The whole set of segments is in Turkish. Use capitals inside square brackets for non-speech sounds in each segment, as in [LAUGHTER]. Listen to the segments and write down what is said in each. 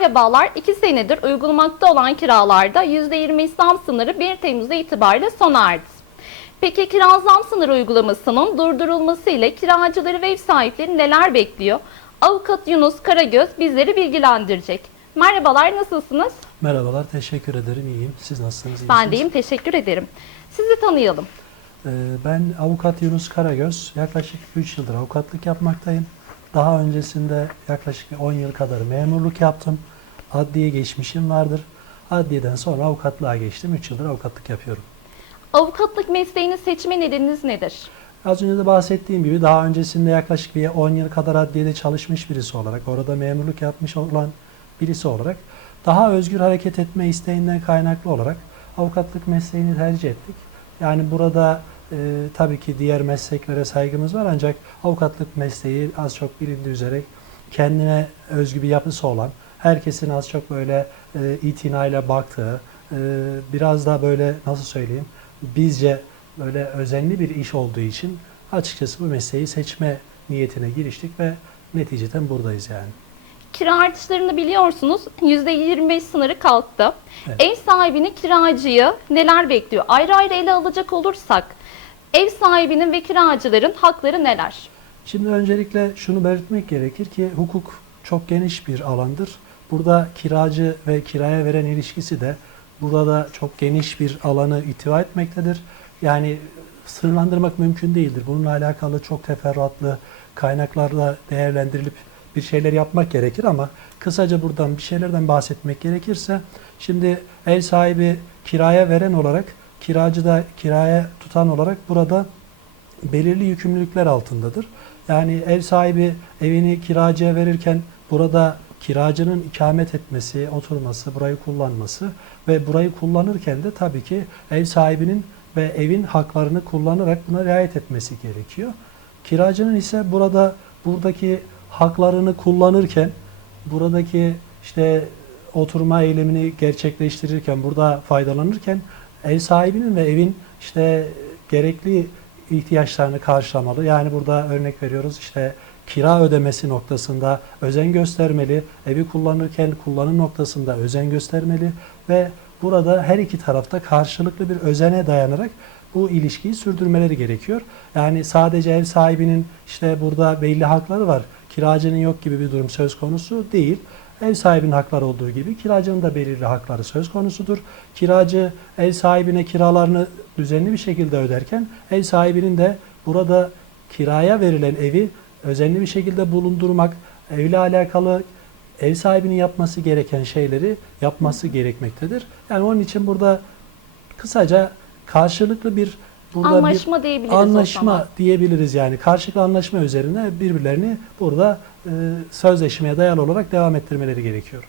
Merhabalar, 2 senedir uygulamakta olan kiralarda %20 zam sınırı 1 Temmuz'da itibariyle sona erdi. Peki kira zam sınırı uygulamasının durdurulması ile kiracıları ve ev sahipleri neler bekliyor? Avukat Yunus Karagöz bizleri bilgilendirecek. Merhabalar, nasılsınız? Merhabalar, teşekkür ederim. İyiyim. Siz nasılsınız? Ben iyisiniz? deyim, teşekkür ederim. Sizi tanıyalım. Ee, ben avukat Yunus Karagöz. Yaklaşık 3 yıldır avukatlık yapmaktayım. Daha öncesinde yaklaşık 10 yıl kadar memurluk yaptım. Adliye geçmişim vardır. Adliyeden sonra avukatlığa geçtim. 3 yıldır avukatlık yapıyorum. Avukatlık mesleğini seçme nedeniniz nedir? Az önce de bahsettiğim gibi daha öncesinde yaklaşık bir 10 yıl kadar adliyede çalışmış birisi olarak, orada memurluk yapmış olan birisi olarak daha özgür hareket etme isteğinden kaynaklı olarak avukatlık mesleğini tercih ettik. Yani burada e, tabii ki diğer mesleklere saygımız var ancak avukatlık mesleği az çok bilindiği üzere kendine özgü bir yapısı olan, herkesin az çok böyle e, itinayla baktığı, e, biraz da böyle nasıl söyleyeyim, bizce böyle özenli bir iş olduğu için açıkçası bu mesleği seçme niyetine giriştik ve neticeden buradayız yani. Kira artışlarını biliyorsunuz %25 sınırı kalktı. Evet. Ev sahibini kiracıyı neler bekliyor? Ayrı ayrı ele alacak olursak ev sahibinin ve kiracıların hakları neler? Şimdi öncelikle şunu belirtmek gerekir ki hukuk çok geniş bir alandır. Burada kiracı ve kiraya veren ilişkisi de burada çok geniş bir alanı ihtiva etmektedir. Yani sınırlandırmak mümkün değildir. Bununla alakalı çok teferruatlı kaynaklarla değerlendirilip bir şeyler yapmak gerekir ama kısaca buradan bir şeylerden bahsetmek gerekirse şimdi ev sahibi kiraya veren olarak kiracı da kiraya tutan olarak burada belirli yükümlülükler altındadır. Yani ev sahibi evini kiracıya verirken burada kiracının ikamet etmesi, oturması, burayı kullanması ve burayı kullanırken de tabii ki ev sahibinin ve evin haklarını kullanarak buna riayet etmesi gerekiyor. Kiracının ise burada buradaki haklarını kullanırken buradaki işte oturma eylemini gerçekleştirirken burada faydalanırken ev sahibinin ve evin işte gerekli ihtiyaçlarını karşılamalı. Yani burada örnek veriyoruz işte kira ödemesi noktasında özen göstermeli, evi kullanırken kullanım noktasında özen göstermeli ve burada her iki tarafta karşılıklı bir özene dayanarak bu ilişkiyi sürdürmeleri gerekiyor. Yani sadece ev sahibinin işte burada belli hakları var, kiracının yok gibi bir durum söz konusu değil. Ev sahibinin hakları olduğu gibi kiracının da belirli hakları söz konusudur. Kiracı ev sahibine kiralarını düzenli bir şekilde öderken ev sahibinin de burada kiraya verilen evi özenli bir şekilde bulundurmak, evle alakalı ev sahibinin yapması gereken şeyleri yapması gerekmektedir. Yani onun için burada kısaca karşılıklı bir burada Anlaşma bir diyebiliriz anlaşma diyebiliriz yani karşılıklı anlaşma üzerine birbirlerini burada e, sözleşmeye dayalı olarak devam ettirmeleri gerekiyor.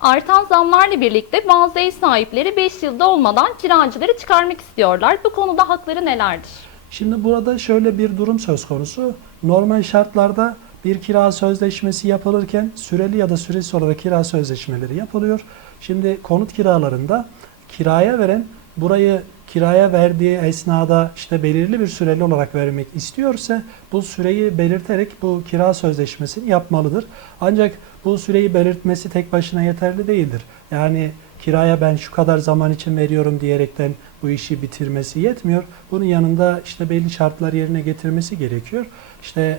Artan zamlarla birlikte bazı ev sahipleri 5 yılda olmadan kiracıları çıkarmak istiyorlar. Bu konuda hakları nelerdir? Şimdi burada şöyle bir durum söz konusu. Normal şartlarda bir kira sözleşmesi yapılırken süreli ya da süresiz olarak kira sözleşmeleri yapılıyor. Şimdi konut kiralarında kiraya veren burayı kiraya verdiği esnada işte belirli bir süreli olarak vermek istiyorsa bu süreyi belirterek bu kira sözleşmesini yapmalıdır. Ancak bu süreyi belirtmesi tek başına yeterli değildir. Yani kiraya ben şu kadar zaman için veriyorum diyerekten bu işi bitirmesi yetmiyor. Bunun yanında işte belli şartlar yerine getirmesi gerekiyor. İşte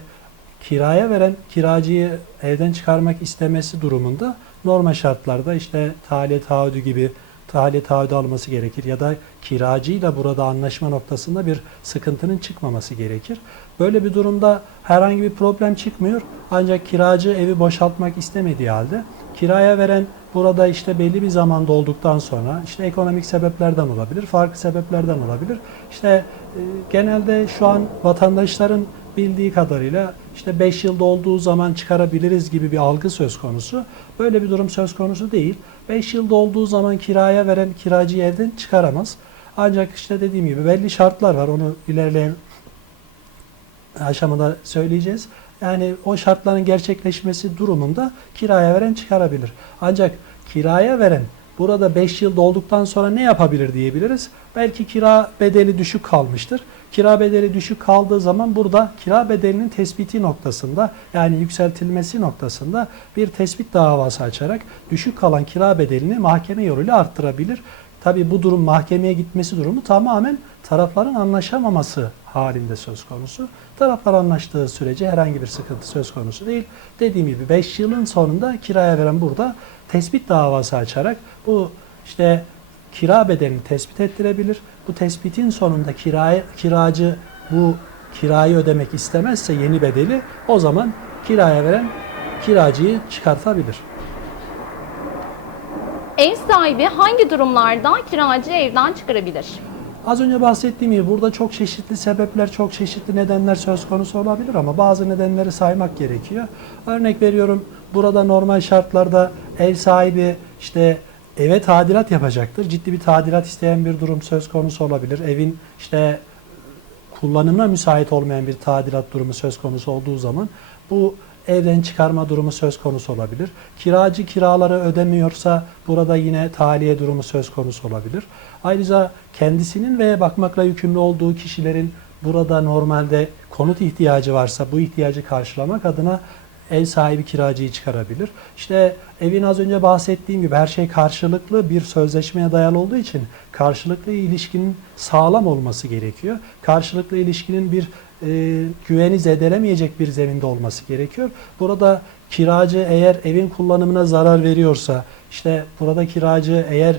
kiraya veren kiracıyı evden çıkarmak istemesi durumunda normal şartlarda işte tahliye taahhüdü gibi tahliye taahhüdü alması gerekir ya da kiracıyla burada anlaşma noktasında bir sıkıntının çıkmaması gerekir. Böyle bir durumda herhangi bir problem çıkmıyor. Ancak kiracı evi boşaltmak istemediği halde kiraya veren burada işte belli bir zaman dolduktan sonra işte ekonomik sebeplerden olabilir, farklı sebeplerden olabilir. İşte e, genelde şu an vatandaşların bildiği kadarıyla işte 5 yılda olduğu zaman çıkarabiliriz gibi bir algı söz konusu. Böyle bir durum söz konusu değil. 5 yılda olduğu zaman kiraya veren kiracıyı evden çıkaramaz. Ancak işte dediğim gibi belli şartlar var. Onu ilerleyen aşamada söyleyeceğiz. Yani o şartların gerçekleşmesi durumunda kiraya veren çıkarabilir. Ancak kiraya veren burada 5 yıl dolduktan sonra ne yapabilir diyebiliriz. Belki kira bedeli düşük kalmıştır. Kira bedeli düşük kaldığı zaman burada kira bedelinin tespiti noktasında yani yükseltilmesi noktasında bir tespit davası açarak düşük kalan kira bedelini mahkeme yoluyla arttırabilir. Tabi bu durum mahkemeye gitmesi durumu tamamen tarafların anlaşamaması halinde söz konusu. Taraflar anlaştığı sürece herhangi bir sıkıntı söz konusu değil. Dediğim gibi 5 yılın sonunda kiraya veren burada tespit davası açarak bu işte kira bedelini tespit ettirebilir. Bu tespitin sonunda kiraya, kiracı bu kirayı ödemek istemezse yeni bedeli o zaman kiraya veren kiracıyı çıkartabilir. Ev sahibi hangi durumlarda kiracıyı evden çıkarabilir? Az önce bahsettiğim gibi burada çok çeşitli sebepler, çok çeşitli nedenler söz konusu olabilir ama bazı nedenleri saymak gerekiyor. Örnek veriyorum burada normal şartlarda ev sahibi işte eve tadilat yapacaktır. Ciddi bir tadilat isteyen bir durum söz konusu olabilir. Evin işte kullanımına müsait olmayan bir tadilat durumu söz konusu olduğu zaman bu evden çıkarma durumu söz konusu olabilir. Kiracı kiraları ödemiyorsa burada yine tahliye durumu söz konusu olabilir. Ayrıca kendisinin ve bakmakla yükümlü olduğu kişilerin burada normalde konut ihtiyacı varsa bu ihtiyacı karşılamak adına ev sahibi kiracıyı çıkarabilir. İşte evin az önce bahsettiğim gibi her şey karşılıklı bir sözleşmeye dayalı olduğu için karşılıklı ilişkinin sağlam olması gerekiyor. Karşılıklı ilişkinin bir e, güveni zedelemeyecek bir zeminde olması gerekiyor. Burada kiracı eğer evin kullanımına zarar veriyorsa, işte burada kiracı eğer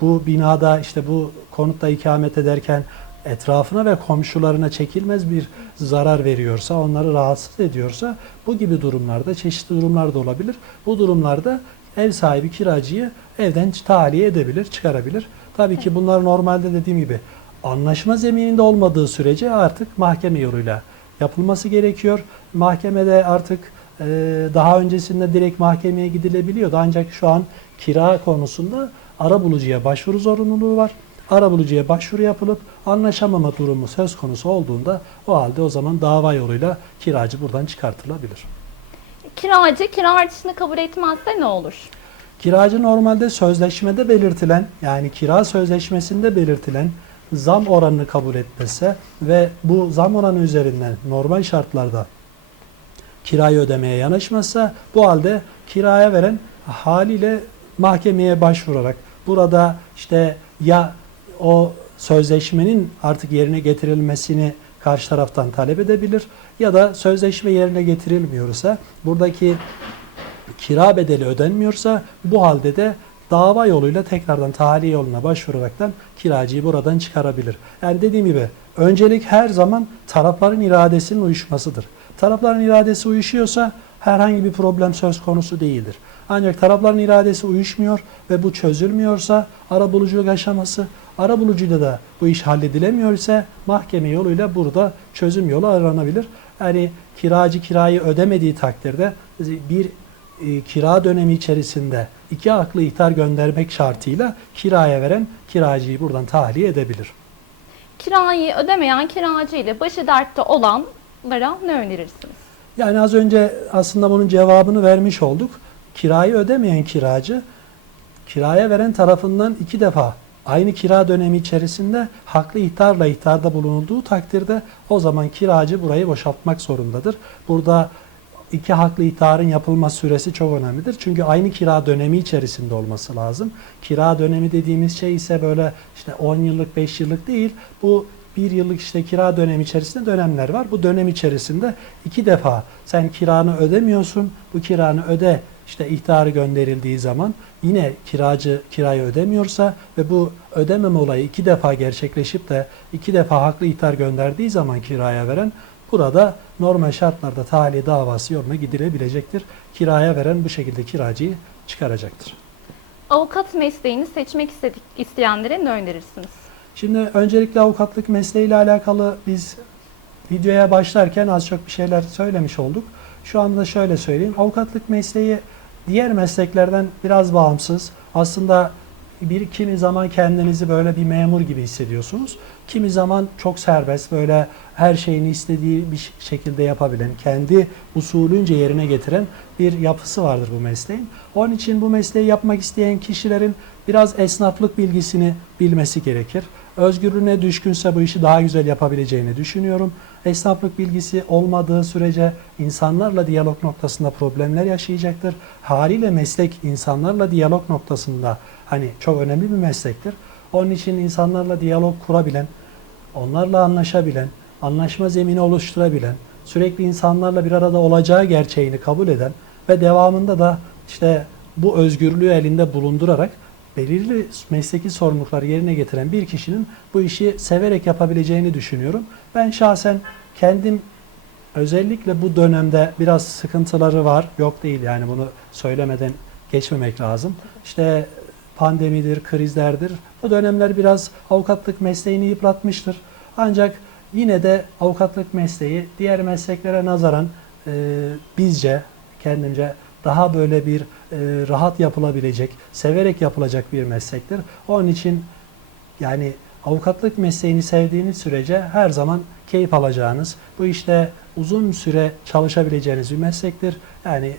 bu binada işte bu konutta ikamet ederken etrafına ve komşularına çekilmez bir zarar veriyorsa, onları rahatsız ediyorsa bu gibi durumlarda çeşitli durumlar da olabilir. Bu durumlarda ev sahibi kiracıyı evden tahliye edebilir, çıkarabilir. Tabii ki bunlar normalde dediğim gibi anlaşma zemininde olmadığı sürece artık mahkeme yoluyla yapılması gerekiyor. Mahkemede artık e, daha öncesinde direkt mahkemeye gidilebiliyordu ancak şu an kira konusunda arabulucuya başvuru zorunluluğu var. Arabulucuya başvuru yapılıp anlaşamama durumu söz konusu olduğunda o halde o zaman dava yoluyla kiracı buradan çıkartılabilir. Kiracı kira artışını kabul etmezse ne olur? Kiracı normalde sözleşmede belirtilen yani kira sözleşmesinde belirtilen zam oranını kabul etmese ve bu zam oranı üzerinden normal şartlarda kirayı ödemeye yanaşmazsa bu halde kiraya veren haliyle mahkemeye başvurarak burada işte ya o sözleşmenin artık yerine getirilmesini karşı taraftan talep edebilir ya da sözleşme yerine getirilmiyorsa buradaki kira bedeli ödenmiyorsa bu halde de dava yoluyla tekrardan tahliye yoluna başvuraraktan kiracıyı buradan çıkarabilir. Yani dediğim gibi öncelik her zaman tarafların iradesinin uyuşmasıdır. Tarafların iradesi uyuşuyorsa herhangi bir problem söz konusu değildir. Ancak tarafların iradesi uyuşmuyor ve bu çözülmüyorsa arabuluculuk aşaması, arabulucuyla da bu iş halledilemiyor ise mahkeme yoluyla burada çözüm yolu aranabilir. Yani kiracı kirayı ödemediği takdirde bir e, kira dönemi içerisinde iki haklı ihtar göndermek şartıyla kiraya veren kiracıyı buradan tahliye edebilir. Kirayı ödemeyen kiracı ile başı dertte olanlara ne önerirsiniz? Yani az önce aslında bunun cevabını vermiş olduk. Kirayı ödemeyen kiracı kiraya veren tarafından iki defa aynı kira dönemi içerisinde haklı ihtarla ihtarda bulunulduğu takdirde o zaman kiracı burayı boşaltmak zorundadır. Burada iki haklı ihtarın yapılma süresi çok önemlidir. Çünkü aynı kira dönemi içerisinde olması lazım. Kira dönemi dediğimiz şey ise böyle işte 10 yıllık 5 yıllık değil. Bu bir yıllık işte kira dönemi içerisinde dönemler var. Bu dönem içerisinde iki defa sen kiranı ödemiyorsun. Bu kiranı öde işte ihtarı gönderildiği zaman yine kiracı kirayı ödemiyorsa ve bu ödememe olayı iki defa gerçekleşip de iki defa haklı ihtar gönderdiği zaman kiraya veren burada normal şartlarda tahliye davası yoluna gidilebilecektir. Kiraya veren bu şekilde kiracıyı çıkaracaktır. Avukat mesleğini seçmek istedik, isteyenlere ne önerirsiniz? Şimdi öncelikle avukatlık mesleğiyle alakalı biz videoya başlarken az çok bir şeyler söylemiş olduk. Şu anda şöyle söyleyeyim. Avukatlık mesleği diğer mesleklerden biraz bağımsız. Aslında bir kimi zaman kendinizi böyle bir memur gibi hissediyorsunuz. Kimi zaman çok serbest, böyle her şeyini istediği bir şekilde yapabilen, kendi usulünce yerine getiren bir yapısı vardır bu mesleğin. Onun için bu mesleği yapmak isteyen kişilerin biraz esnaflık bilgisini bilmesi gerekir. Özgürlüğüne düşkünse bu işi daha güzel yapabileceğini düşünüyorum. Esnaflık bilgisi olmadığı sürece insanlarla diyalog noktasında problemler yaşayacaktır. Haliyle meslek insanlarla diyalog noktasında hani çok önemli bir meslektir. Onun için insanlarla diyalog kurabilen, onlarla anlaşabilen, anlaşma zemini oluşturabilen, sürekli insanlarla bir arada olacağı gerçeğini kabul eden ve devamında da işte bu özgürlüğü elinde bulundurarak belirli mesleki sorumlulukları yerine getiren bir kişinin bu işi severek yapabileceğini düşünüyorum. Ben şahsen kendim özellikle bu dönemde biraz sıkıntıları var. Yok değil yani bunu söylemeden geçmemek lazım. İşte pandemidir, krizlerdir. Bu dönemler biraz avukatlık mesleğini yıpratmıştır. Ancak yine de avukatlık mesleği diğer mesleklere nazaran e, bizce, kendimce daha böyle bir rahat yapılabilecek, severek yapılacak bir meslektir. Onun için yani avukatlık mesleğini sevdiğiniz sürece her zaman keyif alacağınız, bu işte uzun süre çalışabileceğiniz bir meslektir. Yani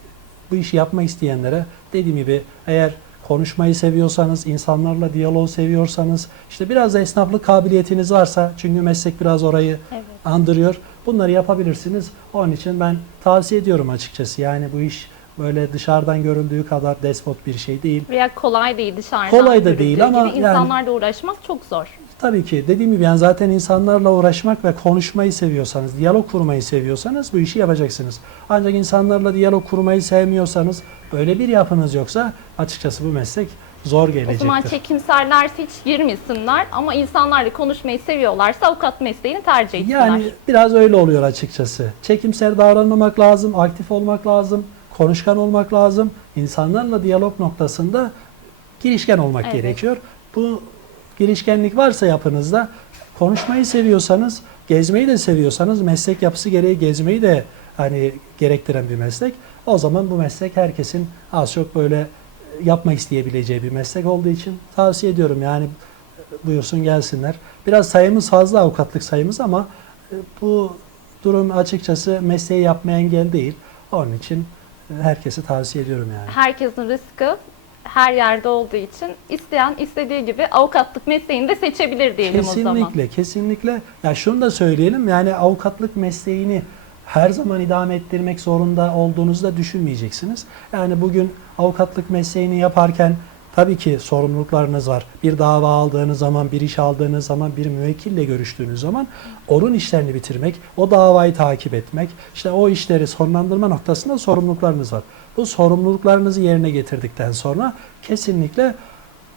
bu işi yapmak isteyenlere dediğim gibi eğer konuşmayı seviyorsanız, insanlarla diyaloğu seviyorsanız, işte biraz da esnaflık kabiliyetiniz varsa, çünkü meslek biraz orayı Evet. andırıyor. Bunları yapabilirsiniz. Onun için ben tavsiye ediyorum açıkçası. Yani bu iş böyle dışarıdan görüldüğü kadar despot bir şey değil. Veya kolay değil dışarıdan. Kolay da değil ama gibi. yani- insanlarla uğraşmak çok zor. Tabii ki dediğim gibi yani zaten insanlarla uğraşmak ve konuşmayı seviyorsanız, diyalog kurmayı seviyorsanız bu işi yapacaksınız. Ancak insanlarla diyalog kurmayı sevmiyorsanız, böyle bir yapınız yoksa açıkçası bu meslek zor O gelecektir. zaman çekimserlerse hiç girmesinler ama insanlarla konuşmayı seviyorlarsa avukat mesleğini tercih etsinler. Yani biraz öyle oluyor açıkçası. Çekimser davranmamak lazım, aktif olmak lazım, konuşkan olmak lazım. İnsanlarla diyalog noktasında girişken olmak Evet. gerekiyor. Bu girişkenlik varsa yapınızda konuşmayı seviyorsanız, gezmeyi de seviyorsanız, meslek yapısı gereği gezmeyi de hani gerektiren bir meslek. O zaman bu meslek herkesin az çok böyle yapmak isteyebileceği bir meslek olduğu için tavsiye ediyorum. Yani buyursun gelsinler. Biraz sayımız fazla avukatlık sayımız ama e, bu durum açıkçası mesleği yapmaya engel değil. Onun için e, herkese tavsiye ediyorum yani. Herkesin rızkı her yerde olduğu için isteyen istediği gibi avukatlık mesleğini de seçebilir diyelim o zaman. Kesinlikle, kesinlikle. Ya şunu da söyleyelim yani avukatlık mesleğini her zaman idame ettirmek zorunda olduğunuzu da düşünmeyeceksiniz. Yani bugün avukatlık mesleğini yaparken tabii ki sorumluluklarınız var. Bir dava aldığınız zaman, bir iş aldığınız zaman, bir müvekkille görüştüğünüz zaman onun işlerini bitirmek, o davayı takip etmek, işte o işleri sonlandırma noktasında sorumluluklarınız var. Bu sorumluluklarınızı yerine getirdikten sonra kesinlikle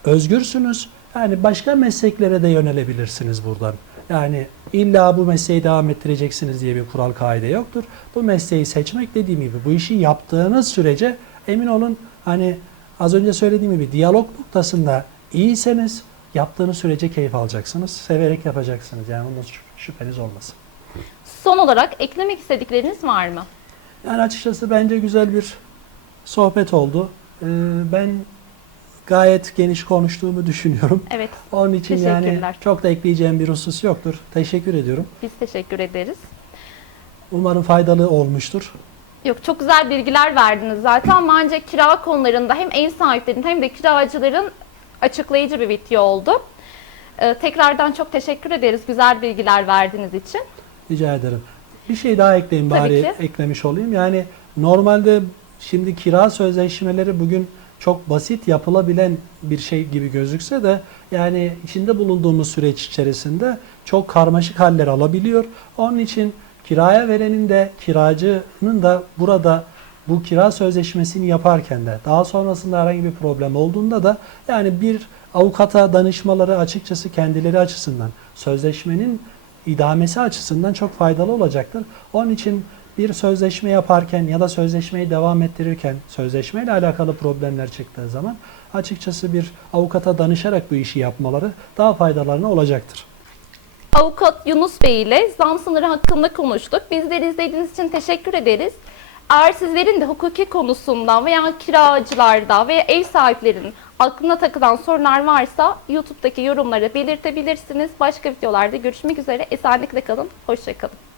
özgürsünüz. Yani başka mesleklere de yönelebilirsiniz buradan. Yani illa bu mesleği devam ettireceksiniz diye bir kural kaide yoktur. Bu mesleği seçmek dediğim gibi bu işi yaptığınız sürece emin olun hani az önce söylediğim gibi diyalog noktasında iyiyseniz yaptığınız sürece keyif alacaksınız. Severek yapacaksınız. Yani şüp- şüpheniz olmasın. Son olarak eklemek istedikleriniz var mı? Yani açıkçası bence güzel bir sohbet oldu. Ee, ben gayet geniş konuştuğumu düşünüyorum. Evet, [LAUGHS] Onun için yani çok da ekleyeceğim bir husus yoktur. Teşekkür ediyorum. biz teşekkür ederiz. Umarım faydalı olmuştur. Yok çok güzel bilgiler verdiniz zaten. Bence kira konularında hem ev sahiplerinin hem de kiracıların açıklayıcı bir video oldu. Ee, tekrardan çok teşekkür ederiz güzel bilgiler verdiğiniz için. Rica ederim. Bir şey daha ekleyeyim Tabii bari ki. eklemiş olayım. Yani normalde şimdi kira sözleşmeleri bugün çok basit yapılabilen bir şey gibi gözükse de yani içinde bulunduğumuz süreç içerisinde çok karmaşık haller alabiliyor. Onun için kiraya verenin de kiracının da burada bu kira sözleşmesini yaparken de daha sonrasında herhangi bir problem olduğunda da yani bir avukata danışmaları açıkçası kendileri açısından sözleşmenin idamesi açısından çok faydalı olacaktır. Onun için bir sözleşme yaparken ya da sözleşmeyi devam ettirirken sözleşmeyle alakalı problemler çıktığı zaman açıkçası bir avukata danışarak bu işi yapmaları daha faydalarına olacaktır. Avukat Yunus Bey ile zam sınırı hakkında konuştuk. Bizleri izlediğiniz için teşekkür ederiz. Eğer sizlerin de hukuki konusundan veya kiracılarda veya ev sahiplerinin aklına takılan sorular varsa YouTube'daki yorumlara belirtebilirsiniz. Başka videolarda görüşmek üzere. Esenlikle kalın. Hoşçakalın.